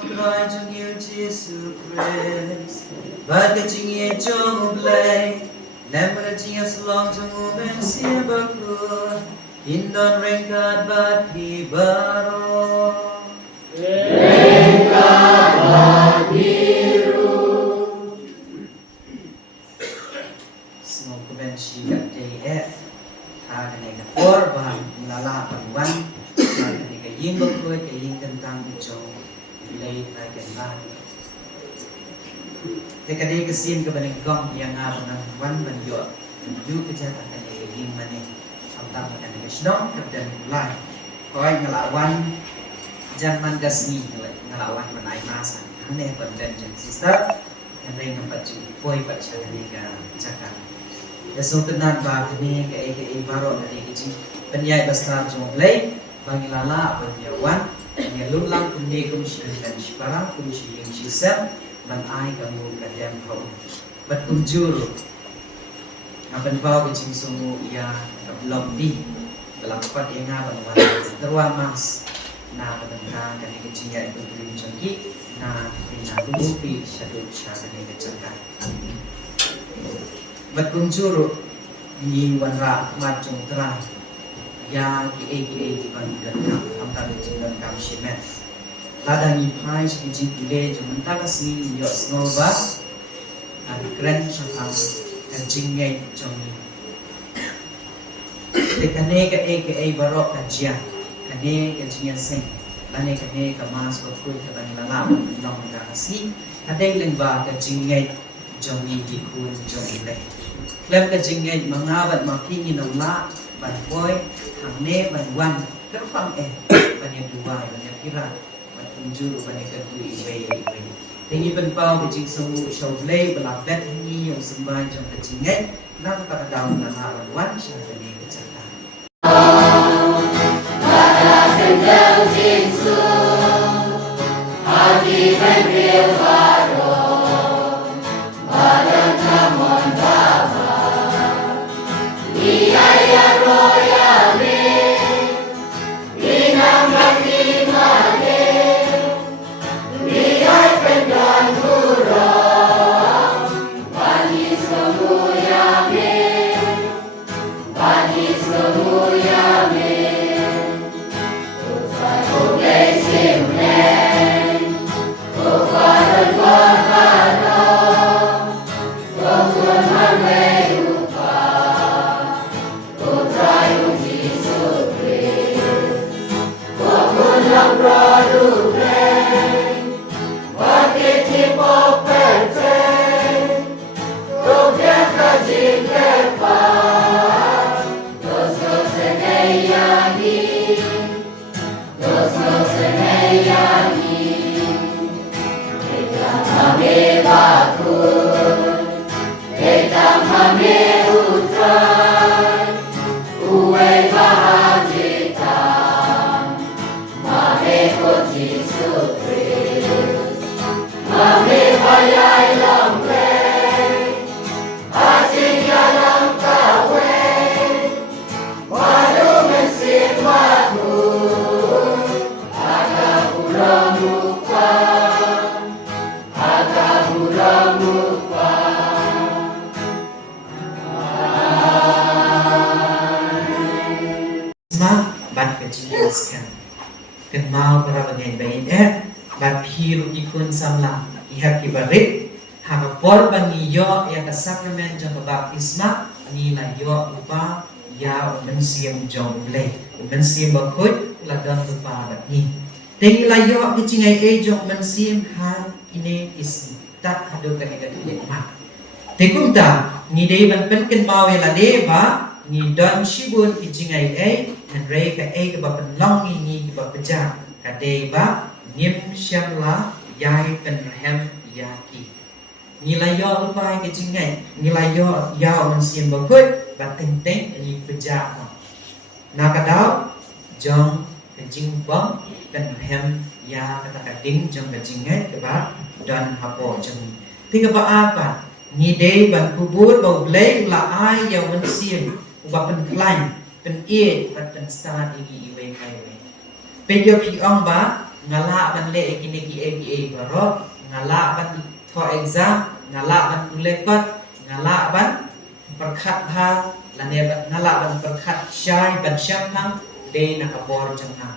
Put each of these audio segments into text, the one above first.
cry trong yêu Jesus Christ. But cái chính yêu trong play, nem cái chính yêu long trong bên xia bạc luôn. In don rain God but he baro. Rain God but he rule. Snow ko ben shi kat JF. Tha cái cái four ba lala pan one. Cái yim bốc khơi cái yim cần tăng cái châu lấy lại cái ba. Thế cái đây cái sim cái bên gong yang ngah bên one bên dot. You cái cha cái yim bên này. Tentang international dan mulai koi ngelawan zaman gasmi ngelawan menai masa ane konten sister ane ngampat koi baca ni ka cakap kesulitan bah ni ke baru dari kecil penyai besar jumlah bagi lala penyawan yang lulang kundi kumsi dan sekarang kumsi yang sisa menai kamu kadang kau berkunjur ngapen bau kecing sungu ia lobby belakpat ia ngapan wan terwa mas na penengah kan kecing ya itu beri jengki na bina dupi syadut syadane kecengkan berkunjur ni wanra macung terang ya ki ban dan kam kecing dan kam shimet ladang ni pai kecing ile jumen takasi yo snova dan keren syafang kencing ngay trong ni. Thì cái barok kajian, cái kencing sen, lane cái mas bot kui cái bani lala long kasi, cái lengba kencing ngay trong ni di kun trong ni. Lem kencing ngay mangabat makingi na la ban boy hang ne ban wan terpang banyak dua banyak kira ban tunjur banyak kedui ibai. Tinggi penpau kecing semua showplay belakang ini yang sembah jom kecing nak pada daun dan awan wan syada ni kecaka. Pada kendal jinsu, hati beriel baru, pada tamon baba, biaya royale, bina mati male. Dan kurang bagi semuyame Tuhan boleh simlen Tuhan berhara Tuhan melupa Tuhan Yesus Kristus Tuhan yang produk Bagi tipo percaya, Tuhan kaji depan, dosa senayani, kita kami bakul, kita kami hutan, uwe bahagia, mari puji Yesus. Kami bayai lampe, hati dalam kawe, madu mesin madu, agak kurang lupa, Semua ban kecil sekarang, kenal berapa baik bat hiru ikun samla ihak ibarit hagapor bangi yo ya ka sakrament jong baptisma ni la yo upa ya mensiam jong le mensiam bakut la dan upa bat ni tengi la yo kicing jong mensiam ha ine is tak hadu ka ga tu ma tekum ta ni dei ban pen ken ma we la de ba ni don shibun kicing ai and re ka ka ba pen long ni ba peja ka de ba Nim syamla yai penrahem yaki nilai yo lupai kecingay nilai yo yao mensian bakut bateng teng ni peja nakadau jong kecing bang penrahem ya kata kading jong kecingay kebat dan hapo jong tiga ba apa ni day ban kubur bau blay la ai yang mensian ubah penklaim pen bat pen start igi iwe kai pen yo pi ong ba ngalak ban le kini ki baro ngalak ban tho exam ngalak ban tulekot ngalak ban perkhat ha lane ngalak ban perkhat syai ban syamhang de nakabor jangna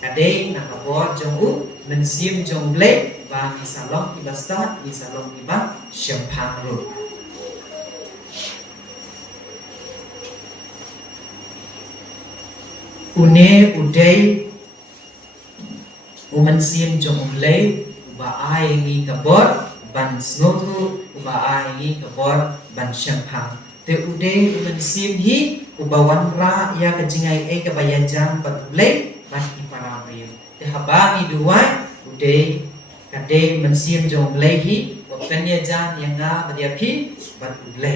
kade nakabor jong u mensim jong ble ba ni salong ki basta ni salong ki ba syamhang ru une udai umensim jong ble ba ai ngi kabor ban snotu ba ai ngi kabor ban syamhang te ude umensim hi ubawan ra ya kajingai ka bayajang batle ban iparami te habangi duai ude kade mensim jong ble hi wakanya jan yang nga badiapi ban uble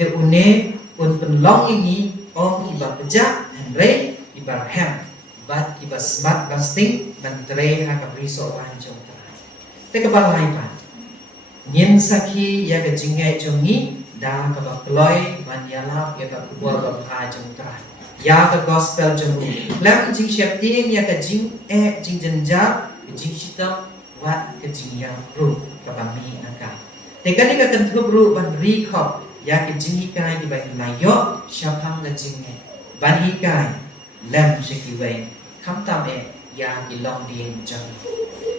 te une un penlong ini om iba pejak henre ibarhem bat iba smart casting ban tre ha kabriso ranjong ta te kabalai pa nyen sakhi ya kajingai jongi da ka ploy ban yala ya ka kubor ba ha jong tra ya ka gospel jong lam jing syap ting ya ka jing jing jenja jing sitam wat ka jing ya ru ka bami naka te ka ni ka kan thub ru ban ri khop ya ka jing hikai di ban layo syapang na jing ban hikai lam shiki wei kham tam ya ki long ding jang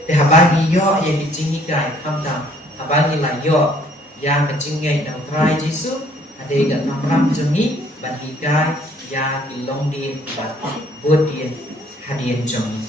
te habagi yo ya ki jing hikai kham tam habagi layo yang kecinggai dan try Yesus ada gat mamram jemi ban hikai ya kilong din bat bud din hadian jemi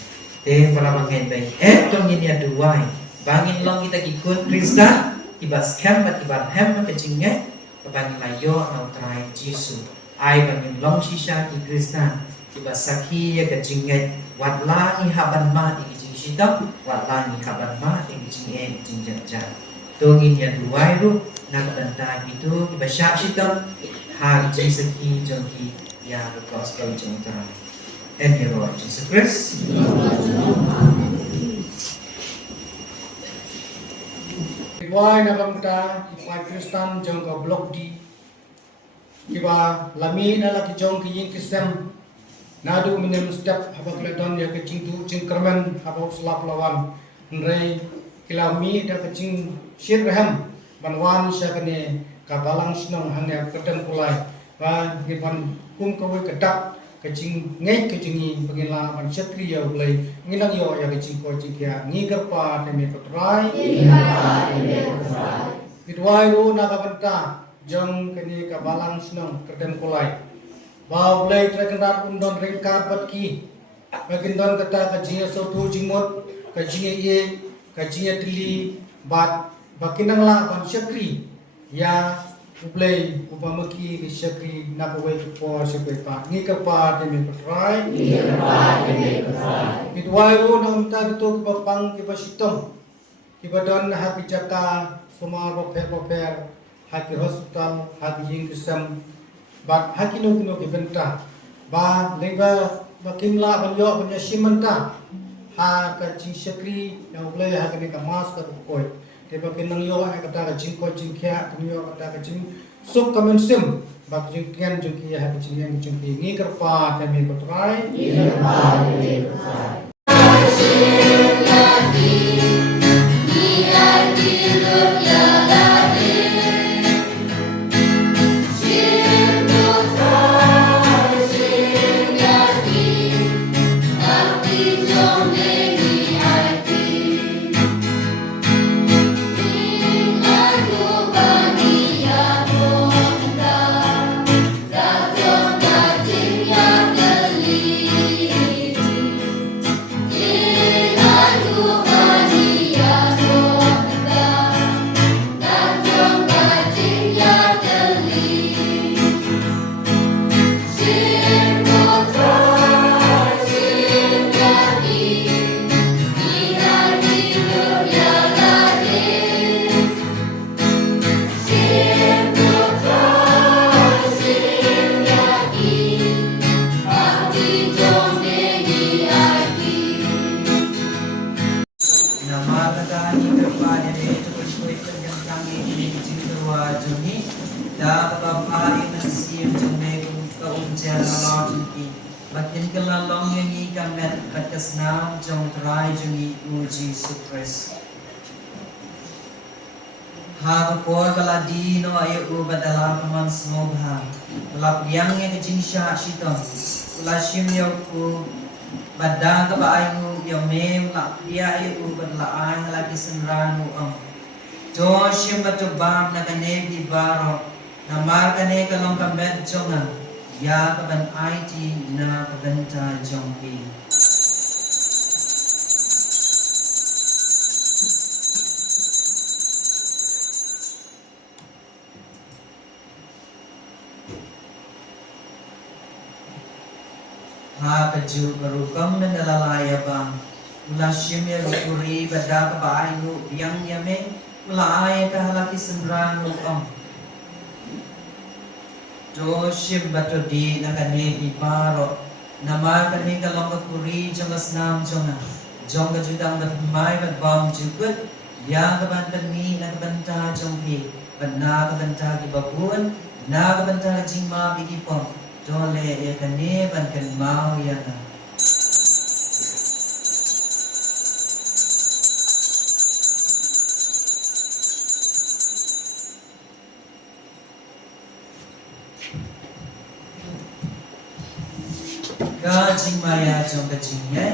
te para bangen bai tong ni duai bangin long kita kikun Kristen ibas kem bat iban hem kecinggai bangin layo dan try Yesus ai bangin long sisa ki Kristen ibas sakhi ya kecinggai wat langi haban ma di jing sitam wat langi haban ma di jing jing jan tungin ya duai ru nak bantah itu ibasyak sitam hari jisaki jongki ya gospel jongta and your Lord Jesus Christ Iwai nakamta iwai Kristen jongka blok di kiba lami na laki jongki yin kisem nadu menem step habak ledon ya kecing tu cing kermen habak selap lawan nrei kilami da kecing shir raham banwan syakane kabalang sinong hanya kedeng kulai ba giban kum kawai kedak kecing ngai kecingi pengila ban syatri ya ulai nginang yo ya kecing ko cikia ngi gerpa teme kotrai idwai ru nakabenta jong kene kabalang sinong kedeng kulai ba ulai trekendat undon ringkat batki bagindon kata kecing sotu jimot kecing ye kecing tili bat bakinang la ban syakri ya ublay upamaki di syakri nakaway po syakri pa ni kapa temi patrai midway ro nang tagto kipapang kipasitong kibadon happy jaka suma boper happy hospital happy yingkisam bat hakino kino kibenta ba lengba bakimla banyo banya simanta ha ka jing syakri yang ublay ha kini kamas ka koy Tiba kinang yo ay kata kacing ko jing kia kinyo kata kacing sup kamen sim bak jing kian jing kia ha kacing yang jing kia ngi kerpa kami kotrai Batin kelalong yang ikamet batasnam jong try jungi u Jesus Christ. Hagapor kaladino ay u badala kaman smobha. Lap yang kejinsya shiton. Ulashim yoku badaga ba ayu yomem lap dia ay u badla ay lagi senranu am. Joshim batubam na kane di baro. Namar kane kalong kamet jonga. Ya kaban IT na kabenta jongki. Ha kaju barukam na nalalaya bang. Ula shimya rukuri bada kabaayu biyang yame. Ula ay kahalaki sendrano am. Joshim batodi na kane iparo. Nama kane kalong kakuri jongas nam jonga. Jonga judang batmay batbam jukut. Ya kaban kani na kabanta jongki. Bana kabanta kibabun. Na kabanta jingma bigipong. Dole ya kane ban kan mau ya na. Kajing maya jong kajingnya.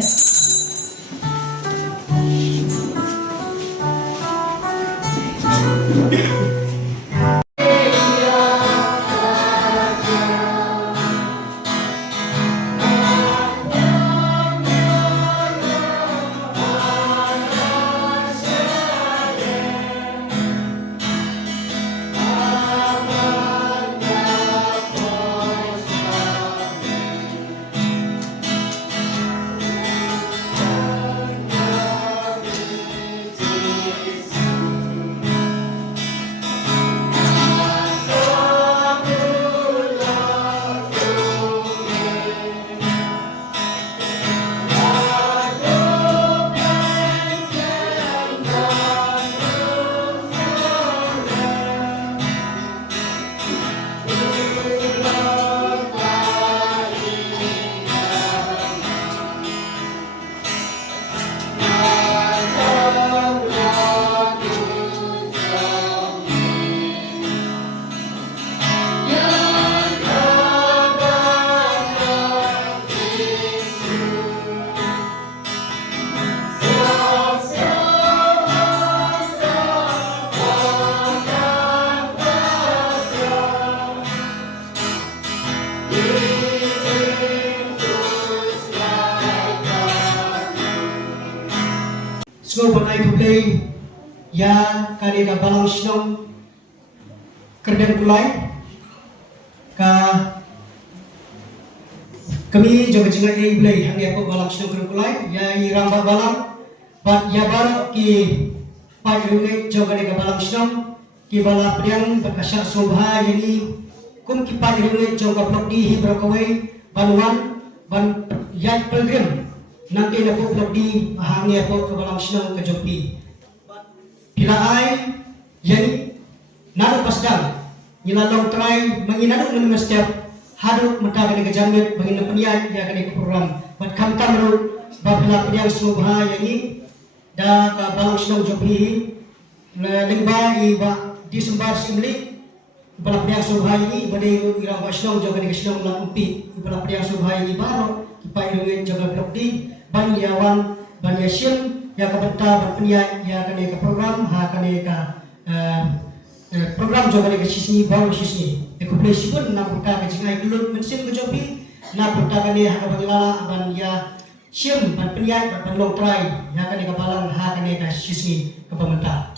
So bangai kuplay ya kali ka balang sinong kerden kulay ka kami juga jinga e play hangi ako balang sinong kerden kulay ya iramba balang bat ya bar ki pajunge juga ni ka balang sinong ki bala priang berkasar sobha yani kum ki pajunge juga blok di hibrakawai baluan ban yat pilgrim nanti na po di hangi po kabalang sinang kajopi. Kila ay yani nado pasdal nilalong try manginado ng mga step hadok mataga ni kajamit mangin na panyad ya kani program bat kamta menurut babla panyang subha yani da kabalang sinang jopi na lingba iba di sumbar simli bala panyang subha ini bade irang sinang jo kani sinang lakumpi bala panyang subha ini baro ipairungin jaga blok di ban yawan ban yasim ya kabenta berpeniat ya kane ke program ha kane ka program juga kane ke sisni baru sisni e kuplesi pun na puta ke jingai gelut mensim ke jopi na puta kane ha kabangala ban ya sim ban peniat ban long try ya kane ke balang ha kane ka sisni ke pemerintah